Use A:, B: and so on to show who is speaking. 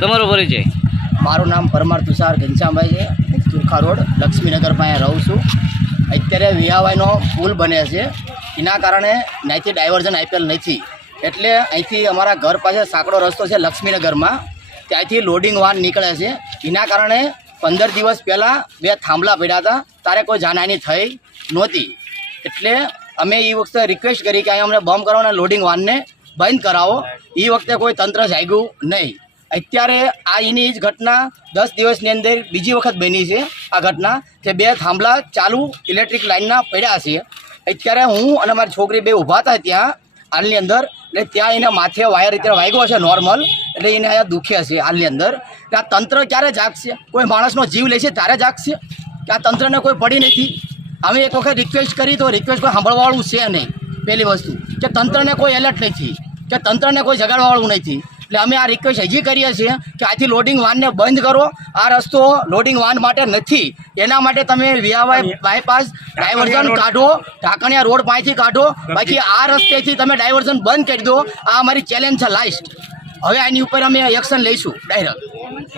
A: તમારો પરિચય?
B: મારું નામ પરમાર તુષાર ઘનશ્યામભાઈ છે. ચુરખા રોડ, લક્ષ્મીનગર પાસે રહું છું. અત્યારે વિહાવાઈનો પુલ બને છે. એના કારણે ત્યાંથી ડાયવર્ઝન આપેલ નથી. એટલે અહીંથી અમારા ઘર પાસે સાંકડો રસ્તો છે લક્ષ્મીનગરમાં. ત્યાંથી લોડિંગ વાન નીકળે છે. એના કારણે પંદર દિવસ પહેલાં બે થાંભલા પડ્યા હતા. તારે કોઈ જાનહાની થઈ નહોતી. એટલે અમે એ વખતે રિક્વેસ્ટ કરી કે અહીંયા અમને બમ કરાવો અને લોડિંગ વાનને બંધ કરાવો. એ વખતે કોઈ તંત્ર જાગ્યું નહીં. અત્યારે આ એની જ ઘટના દસ દિવસની અંદર બીજી વખત બની છે. આ ઘટના કે બે થાંભલા ચાલુ ઇલેક્ટ્રિક લાઇનના પડ્યા છે. અત્યારે હું અને મારી છોકરી બે ઊભા હતા ત્યાં, હાલની અંદર. એટલે ત્યાં એના માથે વાયર અત્યારે વાગ્યો છે નોર્મલ એટલે એને અહીંયા દુખે છે હાલની અંદર. આ તંત્ર ક્યારે જાગશે? કોઈ માણસનો જીવ લે છે ત્યારે જાગશે? કે આ તંત્રને કોઈ પડી નથી? અમે એક વખત રિક્વેસ્ટ કરી તો રિક્વેસ્ટ કોઈ સાંભળવાવાળું છે નહીં. પહેલી વસ્તુ. કે તંત્રને કોઈ એલર્ટ નથી. કે તંત્રને કોઈ જગાડવાવાળું નથી. એટલે અમે આ રિક્વેસ્ટ હજી કરીએ છીએ કે આથી લોડિંગ વાનને બંધ કરો. આ રસ્તો લોડિંગ વાન માટે નથી. એના માટે તમે વિયાવાય બાયપાસ ડાયવર્ઝન કાઢો ઢાકણિયા રોડ પાસેથી કાઢો. બાકી આ રસ્તેથી તમે ડાયવર્ઝન બંધ કરી દો. આ અમારી ચેલેન્જ છે લાસ્ટ હવે આની ઉપર અમે એક્શન લઈશું. ડાયરેક્ટ.